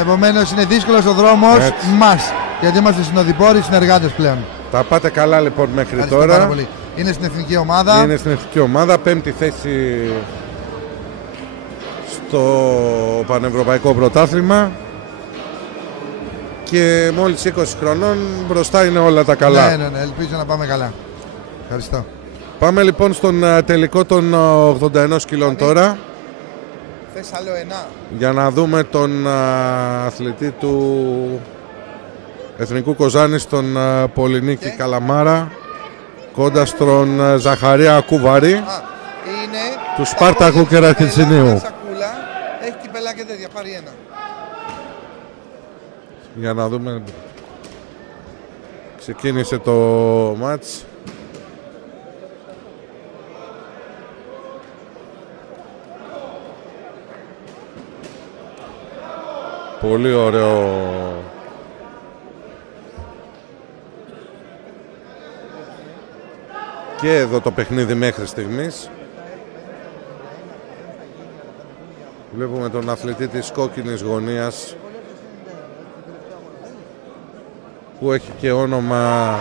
Επομένως είναι δύσκολος ο δρόμος μας, γιατί είμαστε συνοδοιπόροι, συνεργάτες πλέον. Τα πάτε καλά λοιπόν μέχρι Ευχαριστώ τώρα. πάρα πολύ. Είναι στην εθνική ομάδα. Είναι στην εθνική ομάδα, πέμπτη θέση στο πανευρωπαϊκό πρωτάθλημα. Και μόλις 20 χρονών, μπροστά είναι όλα τα καλά. Ναι, ελπίζω να πάμε καλά. Ευχαριστώ. Πάμε λοιπόν στον τελικό των 81 κιλών τώρα. Θες άλλο ένα? Για να δούμε τον αθλητή του Εθνικού Κοζάνη, τον Πολυνίκη Καλαμάρα, κοντά στον Ζαχαρία Κούβαρη, του Σπάρτακου Κερατσινίου. Έχει κυπελά και τέτοια, πάρει ένα. Για να δούμε. Ξεκίνησε το μάτς. Πολύ ωραίο. Και εδώ το παιχνίδι μέχρι στιγμής. Βλέπουμε τον αθλητή της κόκκινης γωνίας, που έχει και όνομα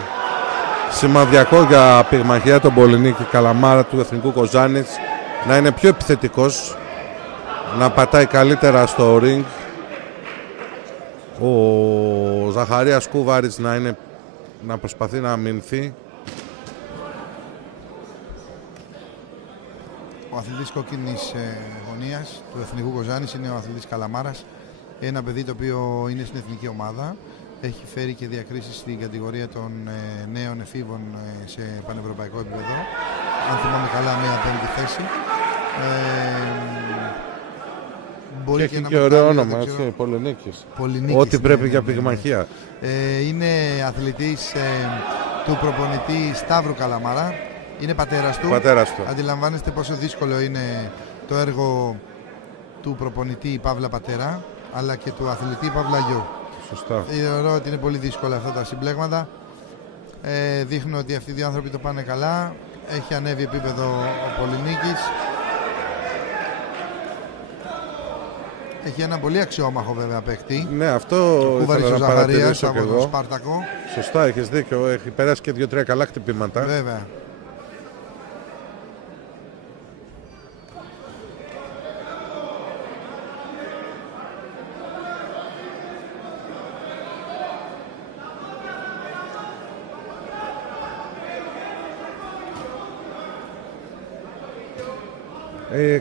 σημαδιακό για πυγμαχία, τον Πολυνίκη Καλαμάρα του Εθνικού Κοζάνης, να είναι πιο επιθετικός, να πατάει καλύτερα στο ring. Ο Ζαχαρίας Κούβαρης να προσπαθεί να αμυνθεί. Ο αθλητής κόκκινης γωνίας του Εθνικού Κοζάνης είναι ο αθλητής Καλαμάρας. Ένα παιδί το οποίο είναι στην εθνική ομάδα. Έχει φέρει και διακρίσεις στην κατηγορία των νέων εφήβων σε πανευρωπαϊκό επίπεδο. Αν θυμάμαι καλά, μια πέμπτη θέση. Και έχει και ωραίο όνομα, έτσι, Πολυνίκης. Ό,τι πρέπει για πυγμαχία. Είναι αθλητής του προπονητή Σταύρου Καλαμάρα. Είναι πατέρας του. Αντιλαμβάνεστε πόσο δύσκολο είναι το έργο του προπονητή Παύλα Πατέρα, αλλά και του αθλητή Παύλα Γιου. Σωστά. Θεωρώ ότι είναι πολύ δύσκολα αυτά τα συμπλέγματα. Δείχνουν ότι αυτοί οι δύο άνθρωποι το πάνε καλά. Έχει ανέβει επίπεδο ο Πολυνίκης. Έχει ένα πολύ αξιόμαχο βέβαια παίκτη. Ναι, αυτό ήθελα να παρατηρήσω και εγώ. Σπάρτακο. Σωστά, έχεις δίκιο. Έχει περάσει και 2-3 καλά χτυπήματα. Βέβαια.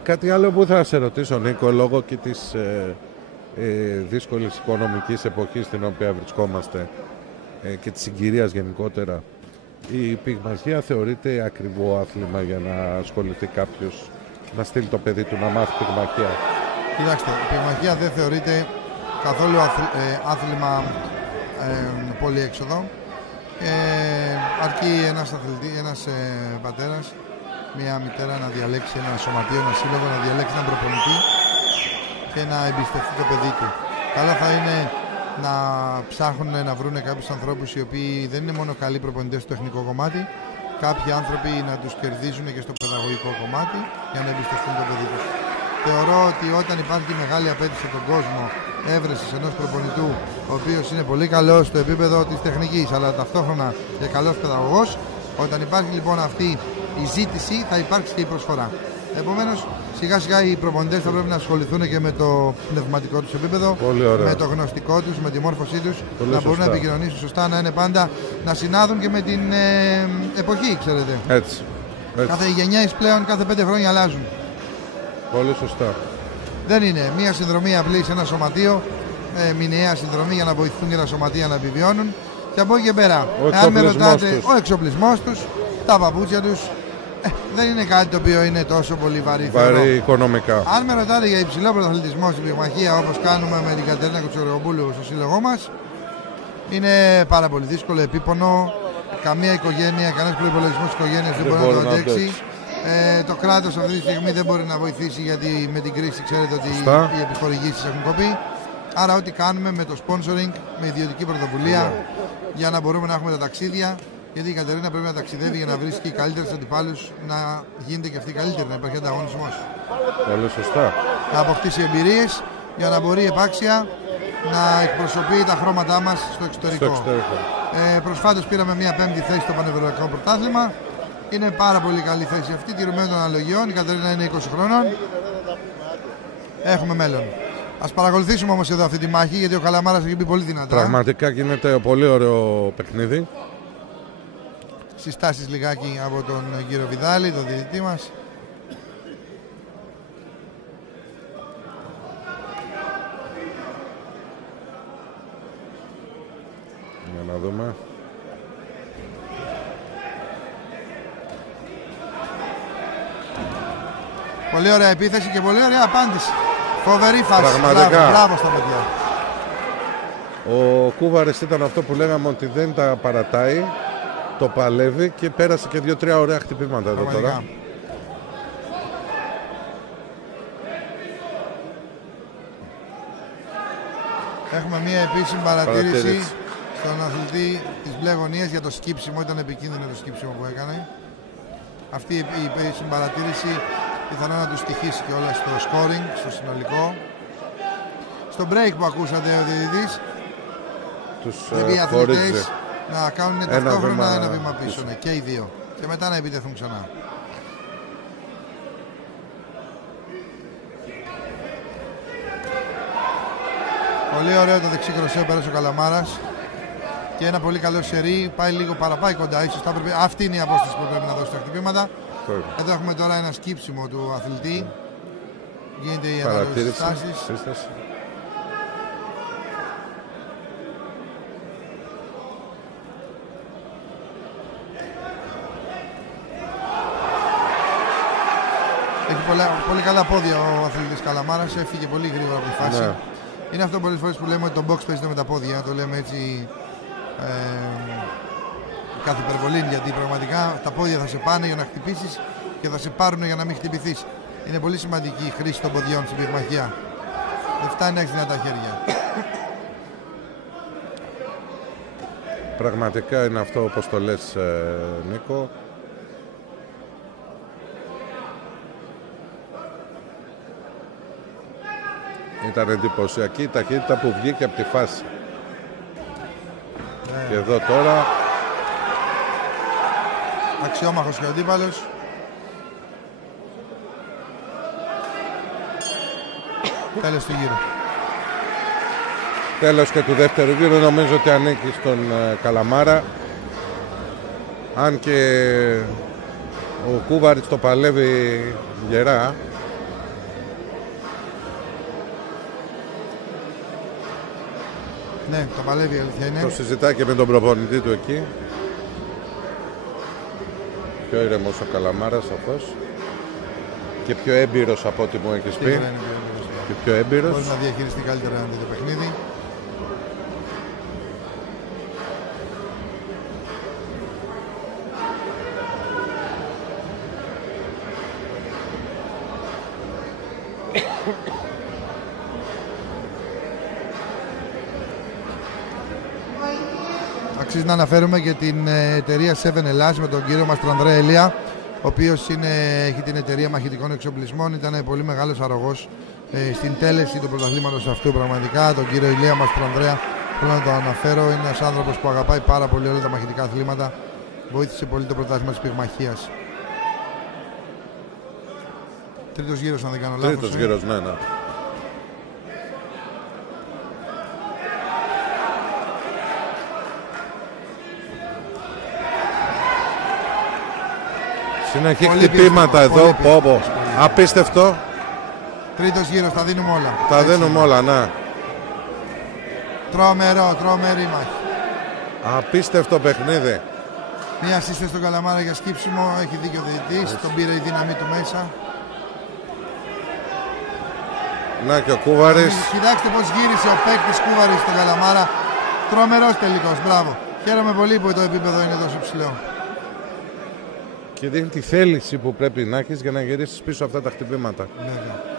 Κάτι άλλο που ήθελα να σε ρωτήσω, Νίκο, λόγω και της δύσκολης οικονομικής εποχής στην οποία βρισκόμαστε και της συγκυρίας γενικότερα, η πυγμαχία θεωρείται ακριβό άθλημα για να ασχοληθεί κάποιος, να στείλει το παιδί του να μάθει πυγμαχία? Κοιτάξτε, η πυγμαχία δεν θεωρείται καθόλου άθλημα πολυέξοδο. Αρκεί ένας πατέρας, μια μητέρα να διαλέξει ένα σωματείο, ένα σύλλογο, να διαλέξει έναν προπονητή και να εμπιστευτεί το παιδί του. Καλά θα είναι να ψάχνουν να βρουν κάποιους ανθρώπους οι οποίοι δεν είναι μόνο καλοί προπονητές στο τεχνικό κομμάτι, κάποιοι άνθρωποι να τους κερδίζουν και στο παιδαγωγικό κομμάτι για να εμπιστευτούν το παιδί τους. Θεωρώ ότι όταν υπάρχει μεγάλη απέτηση από τον κόσμο έβρεσης ενός προπονητού, ο οποίος είναι πολύ καλός στο επίπεδο της τεχνικής, αλλά ταυτόχρονα και καλός παιδαγωγός, όταν υπάρχει λοιπόν αυτή η ζήτηση, θα υπάρξει και η προσφορά. Επομένως, σιγά σιγά οι προπονητές θα πρέπει να ασχοληθούν και με το πνευματικό τους επίπεδο, με το γνωστικό τους, με τη μόρφωσή τους, να μπορούν να επικοινωνήσουν σωστά, να είναι πάντα, να συνάδουν και με την εποχή, ξέρετε. Έτσι. Κάθε γενιές πλέον, κάθε 5 χρόνια αλλάζουν. Πολύ σωστά. Δεν είναι μια συνδρομή απλή σε ένα σωματείο, μηνιαία συνδρομή για να βοηθούν και τα σωματεία να επιβιώνουν. Και από εκεί και πέρα, αν με ρωτάτε, ο εξοπλισμός τους, τα παπούτσια τους, δεν είναι κάτι το οποίο είναι τόσο πολύ βαρύ. Βαρύ οικονομικά. Αν με ρωτάτε για υψηλό πρωταθλητισμό στην πυγμαχία, όπως κάνουμε με την Κατερίνα Κουτσοριοπούλου στο σύλλογό μας, είναι πάρα πολύ δύσκολο, επίπονο. Καμία οικογένεια, κανένας προϋπολογισμός της οικογένειας δεν μπορεί να το αντέξει. Το κράτος αυτή τη στιγμή δεν μπορεί να βοηθήσει, γιατί με την κρίση ξέρετε ότι οι επιχορηγήσεις έχουν κοπεί. Άρα ό,τι κάνουμε με το sponsoring, με ιδιωτική πρωτοβουλία, για να μπορούμε να έχουμε τα ταξίδια. Γιατί η Κατερίνα πρέπει να ταξιδεύει για να βρίσκει καλύτερους αντιπάλους, να γίνεται και αυτή καλύτερη, να υπάρχει ανταγωνισμός. Πολύ σωστά. Να αποκτήσει εμπειρίες για να μπορεί επάξια να εκπροσωπεί τα χρώματά μας στο εξωτερικό. Προσφάτως πήραμε μια 5η θέση στο Πανευρωπαϊκό Πρωτάθλημα. Είναι πάρα πολύ καλή θέση αυτή, τηρουμένων των αναλογιών. Η Κατερίνα είναι 20 χρόνων. Έχουμε μέλλον. Ας παρακολουθήσουμε όμως εδώ αυτή τη μάχη, γιατί ο Καλαμάρας έχει μπει πολύ δυνατά. Πραγματικά γίνεται πολύ ωραίο παιχνίδι. Συστάσεις λιγάκι από τον κύριο Βιδάλη, τον διαιτητή μας. Για να δούμε. Πολύ ωραία επίθεση και πολύ ωραία απάντηση. Φοβερή φάση. Πραγματικά. Μπράβο στα παιδιά. Ο Κούβαρης ήταν αυτό που λέγαμε, ότι δεν τα παρατάει, το παλεύει και πέρασε και 2-3 ωραία χτυπήματα εδώ τώρα. Έχουμε μία επίσημη παρατήρηση στον αθλητή της μπλε γωνίας για το σκύψιμο. Ήταν επικίνδυνο το σκύψιμο που έκανε. Αυτή η επίσημη παρατήρηση πιθανόν να του στοιχήσει και όλα στο scoring, στο συνολικό. Στο break που ακούσατε ο διαιτητής, τους οι αθλητές να κάνουν ταυτόχρονα ένα βήμα πίσω, ναι, και οι δύο, και μετά να επιτεθούν ξανά. Πολύ ωραίο το δεξί κροσέ, πέρασε ο Καλαμάρας και ένα πολύ καλό σερί, πάει λίγο παραπάει κοντά, ίσως θα πρέπει, αυτή είναι η απόσταση που πρέπει να δώσει τα χτυπήματα. Εδώ έχουμε τώρα ένα σκύψιμο του αθλητή. Γίνεται η ανάλογη σύσταση. Έχει πολύ καλά πόδια ο αθλητής Καλαμάρας. Έφυγε πολύ γρήγορα από τη φάση. Ναι. Είναι αυτό πολλές φορές που λέμε ότι το box παίζεται με τα πόδια. Το λέμε έτσι κάθε υπερβολή, γιατί πραγματικά τα πόδια θα σε πάνε για να χτυπήσεις και θα σε πάρουν για να μην χτυπηθείς. Είναι πολύ σημαντική η χρήση των ποδιών στην πυγμαχία. Δεν φτάνει να έχεις δυνατά χέρια. Πραγματικά είναι αυτό όπως το λες, Νίκο. Ήταν εντυπωσιακή η ταχύτητα που βγήκε από τη φάση. Και εδώ τώρα αξιόμαχος και ο αντίπαλος. Τέλος του γύρου. Τέλος και του δεύτερου γύρου. Νομίζω ότι ανήκει στον Καλαμάρα. Αν και ο Κούβαρης το παλεύει γερά. Ναι, το παλεύει, αλήθεια είναι. Το συζητάει και με τον προπονητή του εκεί. Πιο ήρεμος ο Καλαμάρας αυτός. Και πιο έμπειρος από ό,τι μου έχεις πει. Και πιο έμπειρος. Μπορεί να διαχειριστεί καλύτερα ένα τέτοιο παιχνίδι. Αξίζει να αναφέρουμε και την εταιρεία 7 Ελλάς με τον κύριο Μαστρανδρέα Ελία, ο οποίος έχει την εταιρεία μαχητικών εξοπλισμών. Ήταν πολύ μεγάλος αρρωγός στην τέλεση του πρωταθλήματος αυτού. Πραγματικά τον κύριο Ηλία Μαστρανδρέα θέλω να το αναφέρω. Είναι ένας άνθρωπος που αγαπάει πάρα πολύ όλα τα μαχητικά αθλήματα. Βοήθησε πολύ το πρωτάθλημα της πυγμαχίας. Τρίτος γύρος, αν δεν κάνω λάθος. Τρίτος γύρος, ναι, ναι. Συνεχή χτυπήματα εδώ, πόμπο. Απίστευτο. Τρίτος γύρος, τα δίνουμε όλα. Τα δίνουμε όλα, ναι. Τρομερή μάχη. Απίστευτο παιχνίδι. Μία σύσταση στον Καλαμάρα για σκύψιμο, έχει δίκιο ο διαιτητής, τον πήρε η δύναμή του μέσα. Να και ο Κούβαρης. Κοιτάξτε πως γύρισε ο παίκτης Κούβαρης στον Καλαμάρα. Τρομερός τελικός, μπράβο. Χαίρομαι πολύ που το επίπεδο είναι τόσο ψηλό. Και δείχνει τη θέληση που πρέπει να έχεις για να γυρίσεις πίσω αυτά τα χτυπήματα. Βέβαια.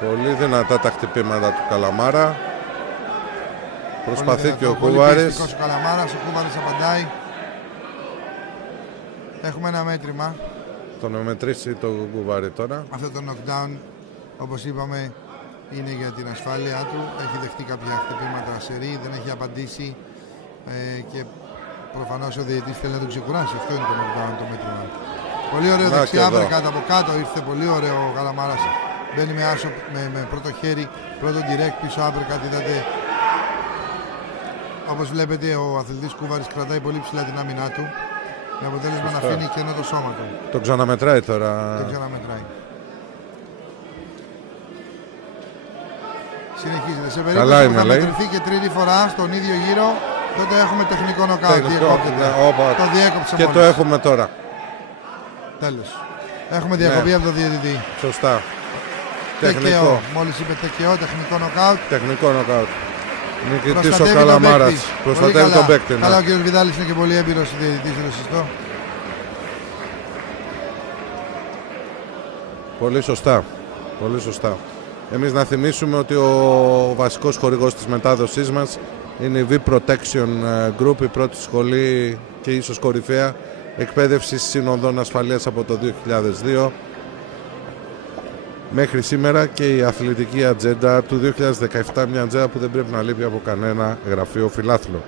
Πολύ δυνατά τα χτυπήματα του Καλαμάρα. Προσπαθεί και ο Πολύ Κούβαρης. πιεστικός ο Καλαμάρας, ο Κούβαρης απαντάει. Έχουμε ένα μέτρημα. Τον μετρήσει το Κούβαρη τώρα. Αυτό το knockdown, όπως είπαμε, είναι για την ασφάλειά του. Έχει δεχτεί κάποια χτυπήματα σερί, δεν έχει απαντήσει και προφανώς ο διαιτητής θέλει να τον ξεκουράσει. Αυτό είναι το knockdown, το μέτρημα. Πολύ ωραίο δεξιά κάτω από κάτω, ήρθε πολύ ωραίο ο Καλαμάρας. Μπαίνει με άσο, με πρώτο χέρι, πρώτο direct πίσω uppercut, είδατε. Όπως βλέπετε, ο αθλητής Κούβαρης κρατάει πολύ ψηλά την άμυνά του. Με αποτέλεσμα να αφήνει κενό το σώμα του. Το ξαναμετράει τώρα. Το ξαναμετράει. Συνεχίζεται. Σε περίπτωση που θα μετρηθεί και τρίτη φορά στον ίδιο γύρο, τότε έχουμε τεχνικό νοκάουτ. Το διέκοψε και μόλις. το έχουμε τώρα. Τέλος. Έχουμε διακοπή από τον διαιτητή. Σωστά. Τεκαιό. Μόλις είπε τεκαιό, τεχνικό νοκάουτ. Τεχνικό νοκάουτ. Νικητής ο Καλαμάρας. Προστατεύει τον παίκτη. Καλά, ο κ. Βιδάλης είναι και πολύ έμπειρος διαιτητής, είναι σωστό. Πολύ σωστά. Πολύ σωστά. Εμείς να θυμίσουμε ότι ο βασικός χορηγός της μετάδοσής μας είναι η V-Protection Group, η πρώτη σχολή και ίσως κορυφαία εκπαίδευση συνοδών ασφαλείας από το 2002 μέχρι σήμερα, και η αθλητική ατζέντα του 2017, μια ατζέντα που δεν πρέπει να λείπει από κανένα γραφείο φιλάθλο.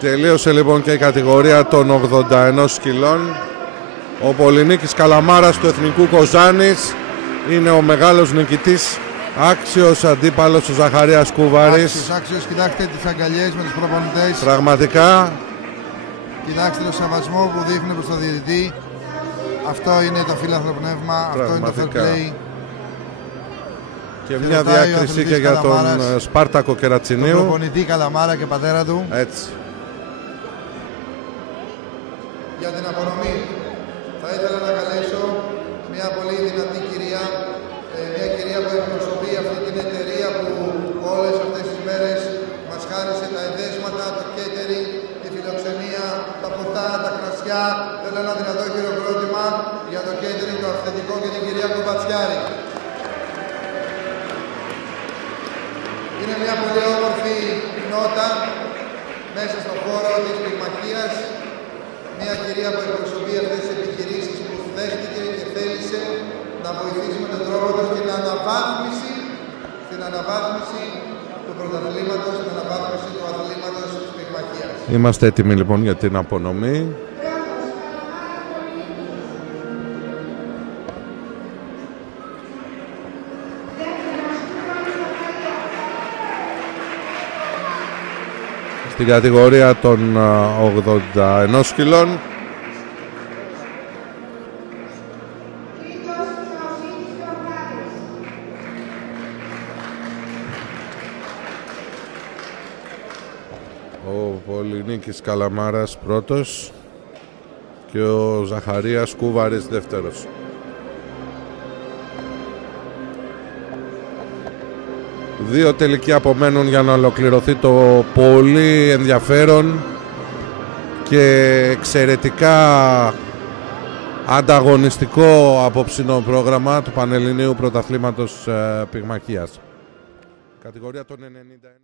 Τελείωσε λοιπόν και η κατηγορία των 81 κιλών. Ο Πολυνίκης Καλαμάρας του Εθνικού Κοζάνης είναι ο μεγάλος νικητής. Άξιος αντίπαλος ο Ζαχαρίας Κούβαρης. Άξιος, κοιτάξτε τις αγκαλιές με τους προπονητές. Πραγματικά. Κοιτάξτε το σεβασμό που δείχνει προς τον διαιτητή. Αυτό είναι το φίλαθλο πνεύμα, αυτό είναι το fair play. Και μια διάκριση και για τον Σπάρτακο Κερατσινίου. Τον προπονητή Καλαμάρα και πατέρα του. Έτσι. Για την απονομή θα ήθελα να καλέσω μια πολύ δυνατή κυρία, μια κυρία που εκπροσωπεί αυτή την εταιρεία που όλες αυτές τις μέρες μας χάρισε τα εδέσματα, το catering, τη φιλοξενία, τα ποτά, τα κρασιά. Θέλω ένα δυνατό χειροκρότημα για το catering, το αυθεντικό και την κυρία Κομπατσιάρη. Είναι μια πολύ όμορφη νότα μέσα στον χώρο της πυγμαχίας. Μια κυρία που εκπροσωπεί αυτές τις επιχειρήσεις που δέχτηκε και θέλησε να βοηθήσει με τον τρόπο του στην αναβάθμιση του πρωταθλήματος, στην αναβάθμιση του αθλήματος της πυγμαχίας. Είμαστε έτοιμοι λοιπόν για την απονομή. Στην κατηγορία των 81 κιλών ο Πολυνίκης Καλαμάρας πρώτος και ο Ζαχαρίας Κούβαρης δεύτερος. Δύο τελικοί απομένουν για να ολοκληρωθεί το πολύ ενδιαφέρον και εξαιρετικά ανταγωνιστικό απόψινο πρόγραμμα του Πανελληνίου Πρωταθλήματος Πυγμαχίας. Κατηγορία των 91.